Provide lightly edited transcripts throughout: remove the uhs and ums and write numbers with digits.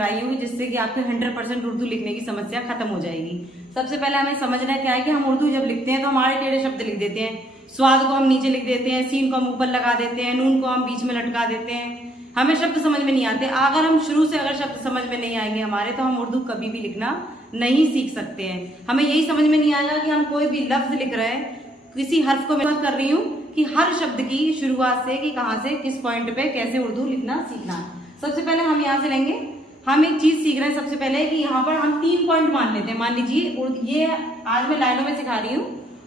आई हूँ जिससे कि आपके 100% उर्दू लिखने की समस्या खत्म हो जाएगी। सबसे पहले हमें समझना क्या है कि हम उर्दू जब लिखते हैं तो हमारे टेढ़े शब्द लिख देते हैं। स्वाद को हम नीचे लिख देते हैं, सीन को हम ऊपर लगा देते हैं, नून को हम बीच में लटका देते हैं। हमें शब्द समझ में नहीं आते। अगर हम शुरू से अगर शब्द समझ में नहीं आएंगे हमारे, तो हम उर्दू कभी भी लिखना नहीं सीख सकते हैं। हमें यही समझ में नहीं आएगा कि हम कोई भी लफ्ज लिख रहे हैं, किसी हर्फ को मैं बात कर रही हूँ कि हर शब्द की शुरुआत से कि कहाँ से किस पॉइंट पे कैसे उर्दू लिखना सीखना है। सबसे पहले हम यहाँ से लेंगे, हम एक चीज सीख रहे हैं सबसे पहले कि यहाँ पर हम 3 पॉइंट मान लेते हैं। मान लीजिए ये आज मैं लाइनों में सिखा रही हूँ,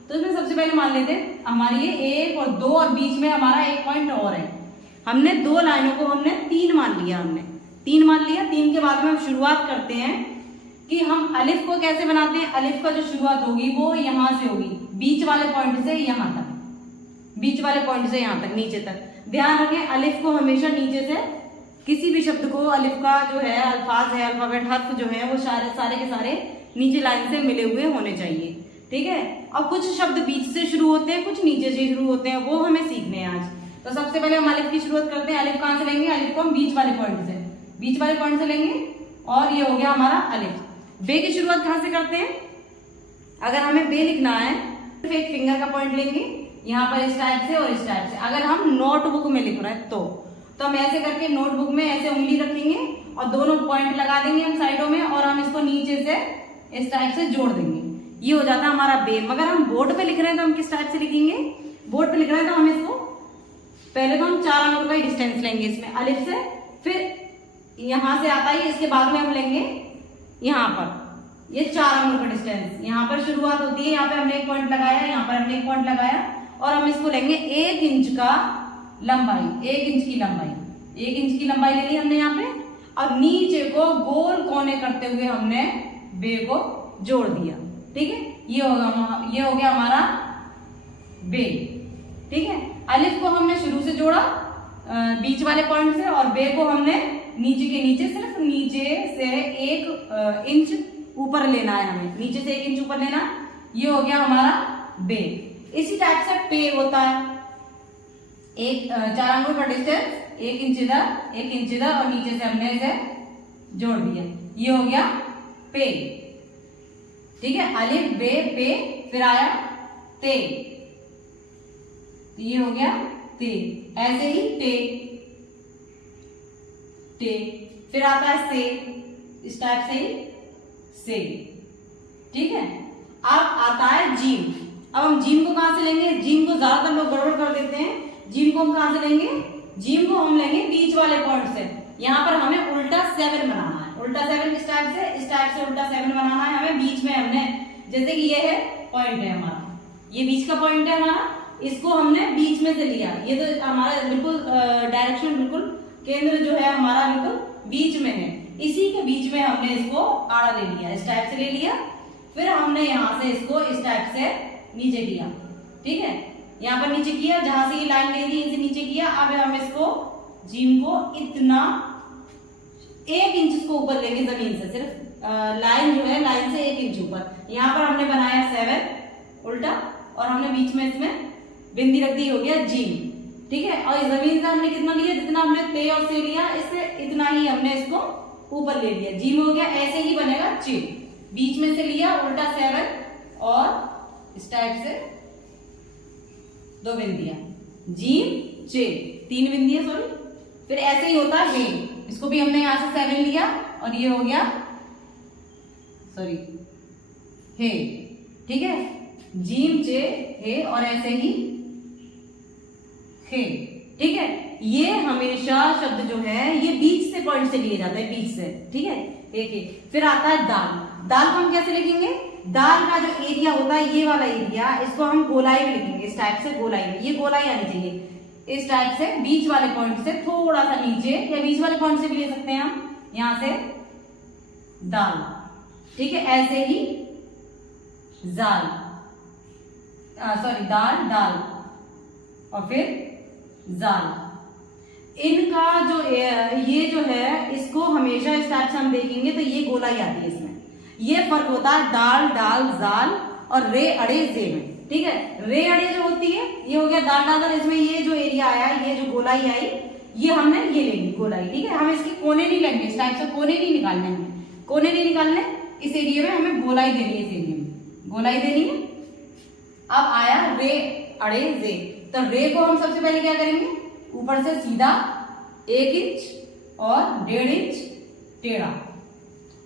तो इसमें सबसे पहले मान लेते हैं हमारी ये 1 और 2 और बीच में हमारा 1 पॉइंट और है। हमने 2 लाइनों को हमने 3 मान लिया, हमने 3 मान लिया। 3 के बाद में हम शुरुआत करते हैं कि हम अलिफ को कैसे बनाते हैं। अलिफ का जो शुरुआत होगी वो यहाँ से होगी, बीच वाले पॉइंट से यहाँ तक, बीच वाले पॉइंट से यहाँ तक नीचे तक। ध्यान रखें अलिफ को हमेशा नीचे से, किसी भी शब्द को अलिफ का जो है अल्फाज है, अल्फाबेट हर्फ जो है वो सारे के सारे नीचे लाइन से मिले हुए होने चाहिए। ठीक है। अब कुछ शब्द बीच से शुरू होते हैं, कुछ नीचे से शुरू होते हैं, वो हमें सीखने हैं आज। तो सबसे पहले हम अलिफ की शुरुआत करते हैं। अलिफ कहाँ से लेंगे? अलिफ को हम बीच वाले पॉइंट से, बीच वाले पॉइंट से लेंगे और ये हो गया हमारा अलिफ। बे की शुरुआत कहाँ से करते हैं? अगर हमें बे लिखना है सिर्फ एक फिंगर का पॉइंट लेंगे यहाँ पर इस टाइप से और इस टाइप से। अगर हम नोटबुक में लिख रहे हैं तो हम ऐसे करके नोटबुक में ऐसे उंगली रखेंगे और दोनों पॉइंट लगा देंगे हम साइडों में, और हम इसको नीचे से इस टाइप से जोड़ देंगे। ये हो जाता है हमारा बे। मगर हम बोर्ड पे लिख रहे हैं तो हम किस टाइप से लिखेंगे? बोर्ड पे लिख रहे हैं तो हम इसको पहले तो हम 4 अंगुल का ही डिस्टेंस लेंगे इसमें अलिफ से, फिर यहां से आता है, इसके बाद में हम लेंगे यहाँ पर ये 4 अंगुल का डिस्टेंस। यहाँ पर शुरुआत होती है, यहाँ पे हमने 1 पॉइंट लगाया, यहाँ पर हमने 1 पॉइंट लगाया, और हम इसको लेंगे 1 इंच का लंबाई, 1 इंच की लंबाई, 1 इंच की लंबाई ले ली हमने यहाँ पे। और नीचे को गोल कोने करते हुए हमने बे को जोड़ दिया। ठीक है, ये हो गया हमारा बे। ठीक है, अलिफ को हमने शुरू से जोड़ा बीच वाले पॉइंट से, और बे को हमने नीचे के नीचे, सिर्फ नीचे से 1 इंच ऊपर लेना है, हमें नीचे से 1 इंच ऊपर लेना। ये हो गया हमारा बे। इसी टाइप से पे होता है, 4 अंगुल का डिस्टेंस, 1 इंच इधर 1 इंच इधर, और नीचे से हमने इसे जोड़ दिया। ये हो गया पे। ठीक है, अलिफ बे पे, फिर आया ते, तो ये हो गया ते। ऐसे ही ते, फिर आता है से, इस टाइप से ही से। ठीक है, अब आता है जीम। अब हम जीम को कहां से लेंगे? जीम को ज्यादातर लोग गड़बड़ कर देते हैं। जीम को हम कहां से लेंगे? जीम को हम लेंगे बीच वाले पॉइंट से। यहाँ पर हमें उल्टा 7 बनाना है। उल्टा 7 इस टाइप से उल्टा 7 बनाना है हमें। बीच में हमने, जैसे कि ये है पॉइंट है हमारा, ये बीच का पॉइंट है हमारा, इसको हमने बीच में से लिया। ये तो हमारा बिल्कुल डायरेक्शन, बिल्कुल केंद्र जो है हमारा बिल्कुल बीच में है। इसी के बीच में हमने इसको आड़ा ले लिया, इस टाइप से ले लिया। फिर हमने यहाँ से इसको इस टाइप से नीचे किया। ठीक है, यहाँ पर नीचे किया, जहां से ये लाइन ले ली इसे नीचे किया। अब हम इसको जीम को इतना 1 इंच इसको ऊपर लेंगे जमीन से, सिर्फ लाइन जो है लाइन से 1 इंच ऊपर। यहाँ पर हमने बनाया 7 उल्टा, और हमने बीच में इसमें बिंदी रख दी, हो गया जीम। ठीक है, और जमीन से हमने कितना लिया? जितना हमने ते और से लिया, इससे इतना ही हमने इसको ऊपर ले लिया। जीम हो गया। ऐसे ही बनेगा चे, बीच में से लिया उल्टा 7 और इस टाइप से 2 बिंदियां, जीम चे, 3 बिंदियां, सॉरी। फिर ऐसे ही होता है हे, इसको भी हमने यहां से 7 लिया और ये हो गया, सॉरी, हे। ठीक है, जीम चे हे, और ऐसे ही हे। ठीक है, ये हमेशा शब्द जो है ये बीच से पॉइंट से लिए जाता है, बीच से। ठीक है, एक। फिर आता है दाल। दाल को हम कैसे लिखेंगे? दाल का जो एरिया होता है, ये वाला एरिया, इसको हम गोलाई में लिखेंगे, इस टाइप से गोलाई में। ये गोलाई आनी चाहिए इस टाइप से, बीच वाले पॉइंट से थोड़ा सा नीचे, या बीच वाले पॉइंट से भी ले सकते हैं हम, यहां से दाल। ठीक है, ऐसे ही जाल, सॉरी दाल, डाल, और फिर जाल। इनका जो ये जो है, इसको हमेशा इस टाइप से हम देखेंगे तो ये गोलाई आती है इसमें। ये फर्क होता है दाल, डाल, जाल और रे अड़े जे में। ठीक है, रे अड़े जो होती है, ये हो गया दाल, डाल, इसमें ये जो एरिया आया, ये जो गोलाई आई, ये हमने ये ले ली गोलाई, ठीक है। हमें इसके कोने नहीं लेंगे, इस टाइप से कोने नहीं निकालने, हमें कोने नहीं निकालने, इस एरिया में हमें गोलाई देनी है, इस एरिया में गोलाई देनी है। अब आया रे अड़े जे, तो रे को हम सबसे पहले क्या करेंगे, ऊपर से सीधा 1 इंच और 1.5 इंच टेढ़ा,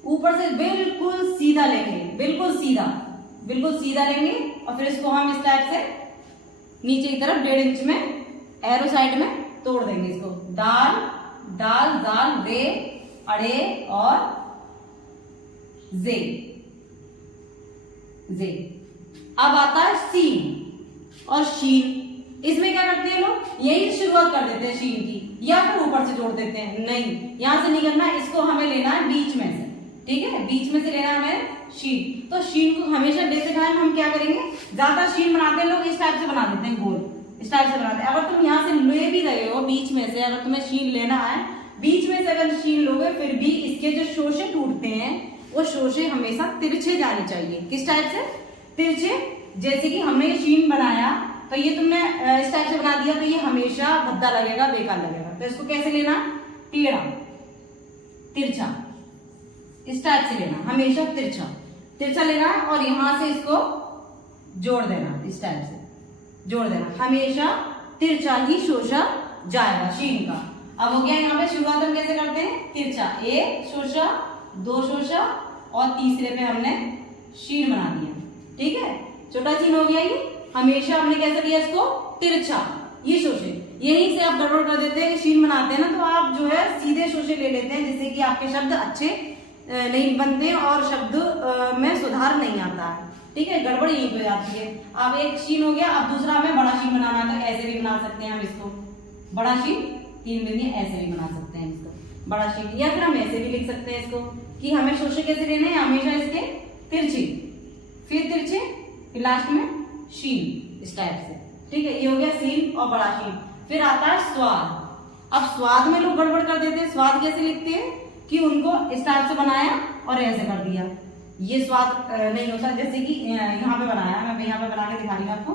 ऊपर से बिल्कुल सीधा लेंगे, बिल्कुल सीधा लेंगे और फिर इसको हम इस टाइप से नीचे की तरफ 1.5 इंच में एरो साइड में तोड़ देंगे इसको। दाल दाल दाल रे अड़े और जे जे। अब आता है सीन और शीन। इसमें क्या करते हैं लोग, यही शुरुआत कर देते हैं शीन की, या फिर ऊपर से जोड़ देते हैं। नहीं, यहां से नहीं करना, इसको हमें लेना है बीच में से, ठीक है, बीच में से लेना है हमें शीन। तो शीन को हमेशा बेसिक टाइम हम क्या करेंगे, ज्यादा शीन बनाते हैं लोग इस टाइप से बना देते हैं, गोल इस टाइप से बनाते हैं। अगर तुम यहाँ से ले भी रहे हो बीच में से, अगर तुम्हें शीन लेना है बीच में से अगर शीन लोगे, फिर भी इसके जो शोशे टूटते हैं वो शोशे हमेशा तिरछे जाने चाहिए। किस टाइप से, तिरछे। जैसे कि हमने ये शीन बनाया तो ये तुमने इस टाइप से बना दिया तो ये हमेशा भद्दा लगेगा, बेकार लगेगा। तो इसको कैसे लेना, टेढ़ा तिरछा, इस टाइप से लेना, हमेशा तिरछा लेना है और यहां से इसको जोड़ देना, इस टाइप से जोड़ देना, हमेशा तिरछा ही शोषा जाएगा शीन का। अब हो गया यहाँ पे शुरुआत हम कैसे करते हैं, तिरछा, 1 शोषा 2 शोषा और तीसरे पे हमने शीन बना दिया, ठीक है, छोटा शीन हो गया। ये हमेशा हमने कैसे दिया इसको, तिरछा, ये शोषे। यहीं से आप गड़बड़ कर देते हैं कि शीन बनाते हैं ना, तो आप जो है सीधे शोषे ले लेते हैं, जिससे कि आपके शब्द अच्छे नहीं बनते और शब्द में सुधार नहीं आता है, ठीक है, गड़बड़ यहीं पे जाती है। अब एक शीन हो गया, अब दूसरा हमें बड़ा शीन बनाना है, तो ऐसे भी बना सकते हैं हम इसको, बड़ा शीन 3 बिंदी, ऐसे भी बना सकते हैं इसको बड़ा शीन, या फिर हम ऐसे भी लिख सकते हैं इसको कि हमें शोषे कैसे लेने हैं, हमेशा इसके तिरछे, फिर तिरछे, फिर लास्ट में शीन, इस टाइप से, ठीक है। ये हो गया सीन और बड़ा शीन। फिर आता है स्वाद। अब स्वाद में लोग गड़बड़ कर देते हैं। स्वाद कैसे लिखते हैं कि उनको इस टाइप से बनाया और ऐसे कर दिया, ये स्वाद नहीं होता। जैसे कि यहाँ पे बनाया, मैं यहाँ पे बना के दिखा रही हूँ आपको,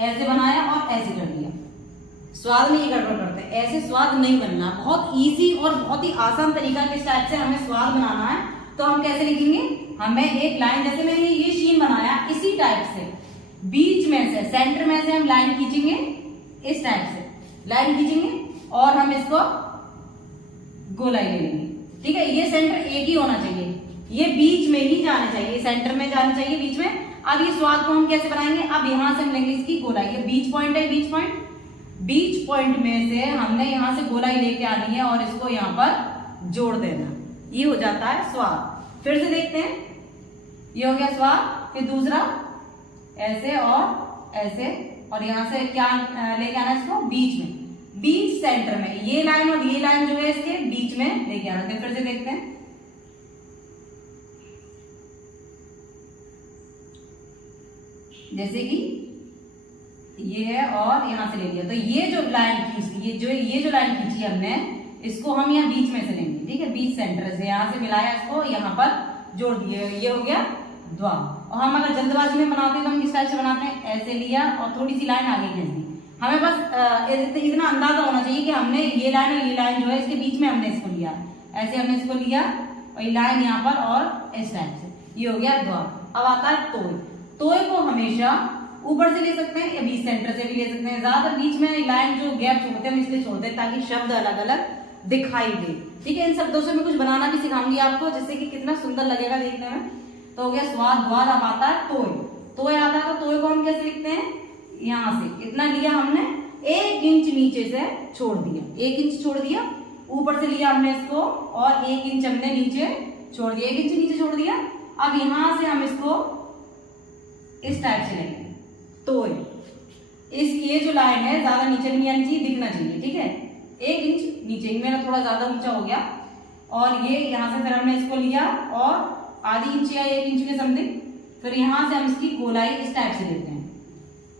ऐसे बनाया और ऐसे कर दिया, स्वाद में ये गड़बड़ करते हैं, ऐसे स्वाद नहीं बनना। बहुत इजी और बहुत ही आसान तरीका किस टाइप से हमें स्वाद बनाना है, तो हम कैसे लिखेंगे, हमें एक लाइन, जैसे मैंने ये शीन बनाया, इसी टाइप से बीच में से, सेंटर में से हम लाइन खींचेंगे, इस टाइप से लाइन खींचेंगे और हम इसको गोलाई ले लेंगे, ठीक है। ये सेंटर एक ही होना चाहिए, ये बीच में ही जाना चाहिए, सेंटर में जाना चाहिए, बीच में। अब ये स्वाद को हम कैसे बनाएंगे, अब यहां से हम लेंगे इसकी गोलाई, ये बीच पॉइंट है, बीच पॉइंट में से हमने यहां से गोलाई लेके आनी है और इसको यहां पर जोड़ देना, ये हो जाता है स्वाद। फिर से देखते हैं, ये हो गया स्वाद। फिर दूसरा ऐसे और ऐसे, और यहां से क्या लेके आना इसको, बीच में, बीच सेंटर में, ये लाइन और ये लाइन जो है इसके बीच में लेके आना है। फिर से देखते हैं, जैसे कि ये है और यहां से ले लिया, तो ये जो लाइन खींची, ये जो लाइन खींची हमने, इसको हम यहाँ बीच में से लेंगे, ठीक है, बीच सेंटर से यहां से मिलाया, इसको यहाँ पर जोड़ दिए, ये हो गया द्वा। और हम अगर जल्दबाजी में बनाते हैं तो हम किस टाइप से बनाते हैं, ऐसे लिया और थोड़ी सी लाइन आगे खींच दी। हमें बस इतना अंदाजा होना चाहिए कि हमने ये लाइन और ये लाइन जो है इसके बीच में हमने इसको लिया, ऐसे हमने इसको लिया और ये लाइन यहाँ पर और इस टाइप से, ये हो गया द्वा। अब आता है तोय। तोय को हमेशा ऊपर से ले सकते हैं या बीच सेंटर से भी ले सकते हैं। ज्यादातर बीच में लाइन जो गैप छोड़ते हैं हम इसलिए छोड़ते हैं ताकि शब्द अलग अलग दिखाई दे, ठीक है। इन शब्दों से मैं कुछ बनाना भी सिखाऊंगी आपको, जिससे कि कितना सुंदर लगेगा देखने में। तो हो गया स्वाद द्वाद। अब आता है तोय। तोय आता है, तो तोय को हम कैसे लिखते हैं, यहां से इतना लिया हमने, 1 इंच नीचे से छोड़ दिया, 1 इंच छोड़ दिया, ऊपर से लिया हमने इसको और 1 इंच हमने नीचे छोड़ दिया, 1 इंच नीचे छोड़ दिया। अब यहां से हम इसको इस टाइप से लेंगे, तोय। इस ये जो लाइन है ज्यादा नीचे नहीं आनी चाहिए, दिखना चाहिए, ठीक है, 1 इंच नीचे, मेरा थोड़ा ज्यादा ऊंचा हो गया। और ये यहाँ से फिर हमने इसको लिया और आधी इंच या 1 इंच के समथिंग, फिर यहाँ से हम इसकी गोलाई इस टाइप से लेते हैं,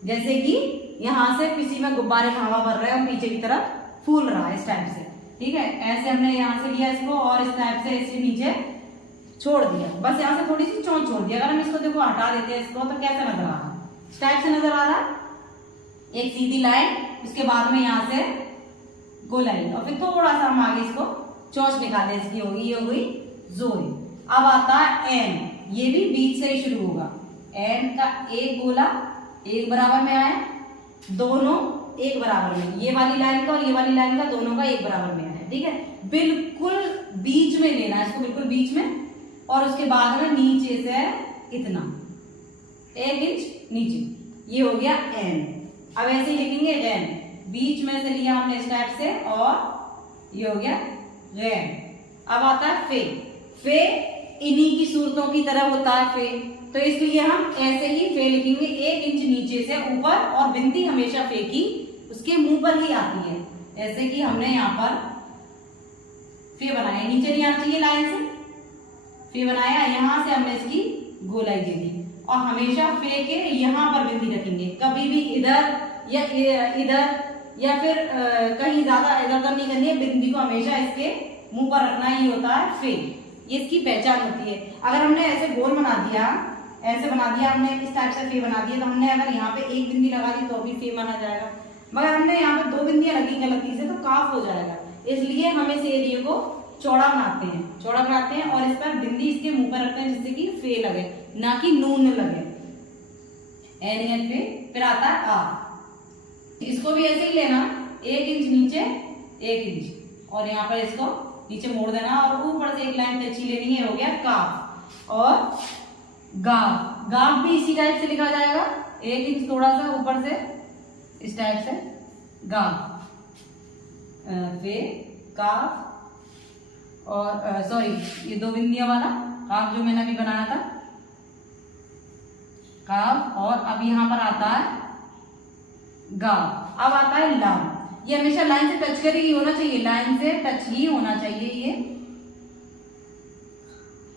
जैसे कि यहाँ से किसी में गुब्बारे में हवा भर रहे हैं और पीछे की तरफ फूल रहा है, इस टाइप से, ठीक है। ऐसे हमने यहाँ से लिया इसको और इस टाइप से इसे नीचे छोड़ दिया, बस यहाँ से थोड़ी सी चोंच छोड़ दिया। अगर हम इसको देखो हटा देते हैं इसको, तो कैसा नजर आ रहा है, इस टाइप से नजर आ रहा है, एक सीधी लाइन, उसके बाद में यहाँ से गोलाई। और फिर थोड़ा सा हम आगे इसको चौच निकालें, इसकी होगी, ये हो गई जोई। अब आता है एन, ये भी बीच से ही शुरू होगा। एन का एक गोला एक बराबर में आया, दोनों एक बराबर में, ये वाली लाइन का और ये वाली लाइन का दोनों का एक बराबर में आया, ठीक है। बिल्कुल बीच में लेना है इसको, बिल्कुल बीच में, और उसके बाद में नीचे से इतना 1 इंच नीचे, ये हो गया एन। अब ऐसे ही लिखेंगे एन, बीच में से लिया हमने इस टाइप से, और ये हो गया रैन। अब आता है फे। फे इन्हीं की सूरतों की तरह होता है फे, तो इसलिए हम ऐसे ही फे लिखेंगे 1 इंच नीचे से ऊपर, और बिंदी हमेशा फे की उसके मुंह पर ही आती है। ऐसे कि हमने यहाँ पर फे बनाया, नीचे नहीं आना चाहिए लाइन से, फे बनाया, यहां से हमने इसकी गोलाई दे दी, और हमेशा फे के यहाँ पर बिंदी रखेंगे, कभी भी इधर या इधर या फिर कहीं ज्यादा इधर उधर नहीं करनी है, बिंदी को हमेशा इसके मुंह पर रखना ही होता है फे, ये इसकी पहचान होती है। अगर हमने ऐसे गोल बना दिया, ऐसे बना दिया हमने, इस टाइप से फे बना दिया, तो हमने अगर यहाँ पे एक बिंदी लगा दी तो भी फे माना जाएगा, मगर हमने यहाँ पे 2 बिंदियां लगी गलती से तो काफ हो जाएगा। इसलिए हम इस एरिया को चौड़ा बनाते हैं, चौड़ा बनाते हैं, और इस पर बिंदी इसके मुंह पर रखते हैं, जिससे कि फे लगे, ना कि नून लगे। एन फे। फिर आता है आ, इसको भी ऐसे ही लेना, 1 इंच नीचे 1 इंच, और यहाँ पर इसको नीचे मोड़ देना, और ऊपर से एक लाइन तिरछी लेनी है, हो गया काफ। और गाफ, गाफ भी इसी टाइप से लिखा जाएगा, 1 इंच थोड़ा सा ऊपर से इस टाइप से, गाफ फे काफ, और सॉरी ये 2 बिंदियां वाला काफ जो मैंने अभी बनाया था, काफ। और अब यहां पर आता है गाफ। अब आता है लाम, ये हमेशा लाइन से टच कर ही होना चाहिए, लाइन से टच ही होना चाहिए, ये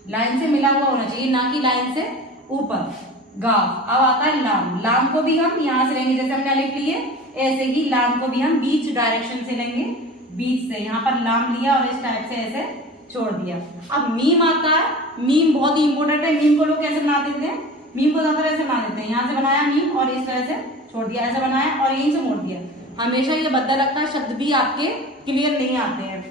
लाइन से मिला हुआ होना चाहिए, ना कि लाइन से ऊपर। गाफ। अब आता है लाम। लाम को भी हम यहां से लेंगे, जैसे हमने लिख लिए ऐसे ही लाम को भी हम बीच डायरेक्शन से लेंगे, बीच से यहाँ पर लाम लिया और इस टाइप से ऐसे छोड़ दिया। अब मीम आता है, मीम बहुत ही इंपॉर्टेंट है। मीम को लोग कैसे बना देते हैं, मीम को ज्यादा ऐसे बना देते हैं, यहाँ से बनाया मीम और इस तरह से छोड़ दिया, ऐसे बनाया और यहीं से मोड़ दिया। हमेशा ये बदल लगता है, शब्द भी आपके क्लियर नहीं आते हैं।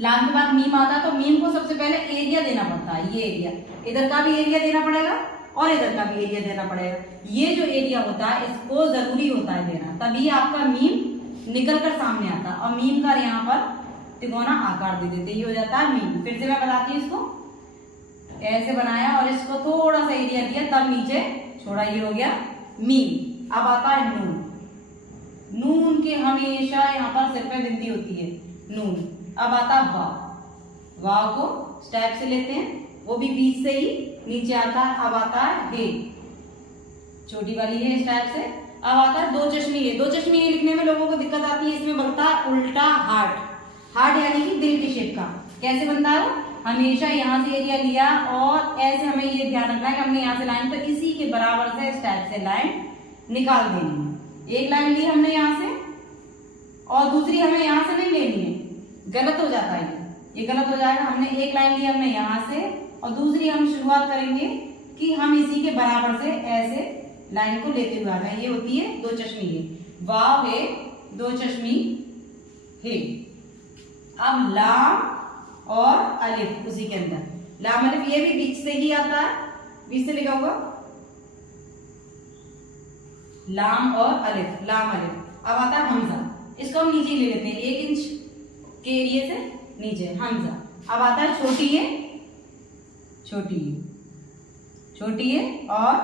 लाम के बाद मीम आता है, तो मीम को सबसे पहले एरिया देना पड़ता है, ये एरिया, इधर का भी एरिया देना पड़ेगा और इधर का भी एरिया देना पड़ेगा। ये जो एरिया होता है इसको जरूरी होता है देना, तभी आपका मीम निकल कर सामने आता है। और मीम का यहाँ पर तिकोना आकार दे देते, ये हो जाता है मीम। फिर से मैं बताती हूँ, इसको ऐसे बनाया और इसको थोड़ा सा एरिया दिया, तब नीचे छोड़ा, ये हो गया मीम। अब आता है नून। नून के हमेशा यहाँ पर सिर पे बिंदी होती है, नून। अब आता है वाव। वाव को स्टेप से लेते हैं, वो भी बीच से ही नीचे आता है। अब आता है हे, छोटी वाली है इस टाइप से। अब आता है दो चश्मी है। दो चश्मी है लिखने में लोगों को दिक्कत आती है, इसमें बनता है उल्टा हार्ट। हार्ट यानी कि दिल की शेप का। कैसे बनता है, हमेशा यहाँ से एरिया लिया और ऐसे हमें ये ध्यान रखना है कि हमने यहाँ से लाइन, तो इसी के बराबर से इस टाइप से लाइन निकाल देनी है। एक लाइन ली हमने यहाँ से और दूसरी हमें यहाँ से नहीं लेनी है, गलत हो जाता है ये गलत हो जाएगा। हमने एक लाइन ली हमने यहाँ से और दूसरी हम शुरुआत करेंगे कि हम इसी के बराबर से ऐसे लाइन को लेते हुए आ जाए। ये होती है दो चश्मी है, वाव है दो चश्मी है। अब लाम और अलिफ उसी के अंदर, लाम अलिफ ये भी बीच से ही आता है, बीच से लिखा हुआ लाम और अलिफ, लाम अलिफ। अब आता है हमजा, इसको हम नीचे ले लेते हैं, 1 इंच के एरिया से नीचे हमजा। अब आता है छोटी है, छोटी है, छोटी है और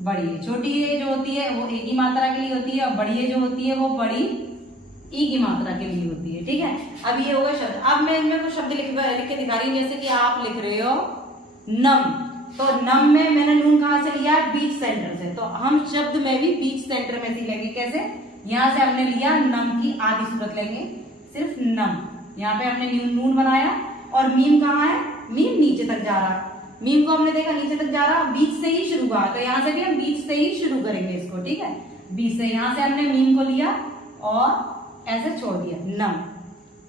बड़ी है। छोटी है जो होती है वो एक ही मात्रा के लिए होती है और बड़ी है जो होती है वो बड़ी ई की मात्रा के लिए होती है। ठीक है, अब ये होगा शब्द। अब मैं इनमें कुछ शब्द लिख के दिखा रही हूँ, जैसे कि आप लिख रहे हो नम, तो नम में मैंने नून कहाँ से लिया, बीच सेंटर से। तो हम शब्द में भी बीच सेंटर में से लेंगे। कैसे, यहाँ से हमने लिया नम की आधी सूरत लेंगे, सिर्फ नम। यहाँ पे हमने नून बनाया और मीम कहाँ है, मीम नीचे तक जा रहा। मीम को हमने देखा नीचे तक जा रहा, बीच से ही शुरू हुआ, तो यहाँ से भी हम बीच से ही शुरू करेंगे इसको। ठीक है, बीच से यहाँ से हमने मीम को लिया और ऐसे छोड़ दिया नम।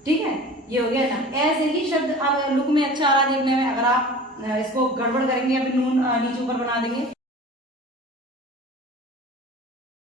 ठीक है, ये हो गया नम। ऐसे ही शब्द अब लुक में अच्छा आ रहा देखने में। अगर आप इसको गड़बड़ करेंगे या फिर नून नीचे ऊपर बना देंगे